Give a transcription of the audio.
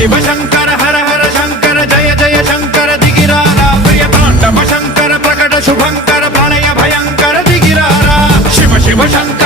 शिव शंकर हर हर शंकर जय जय शंकर दिगिरारा प्रिय तांडव शंकर प्रकट शुभंकर प्रणय भयंकर दिगिरारा शिव शिव शंकर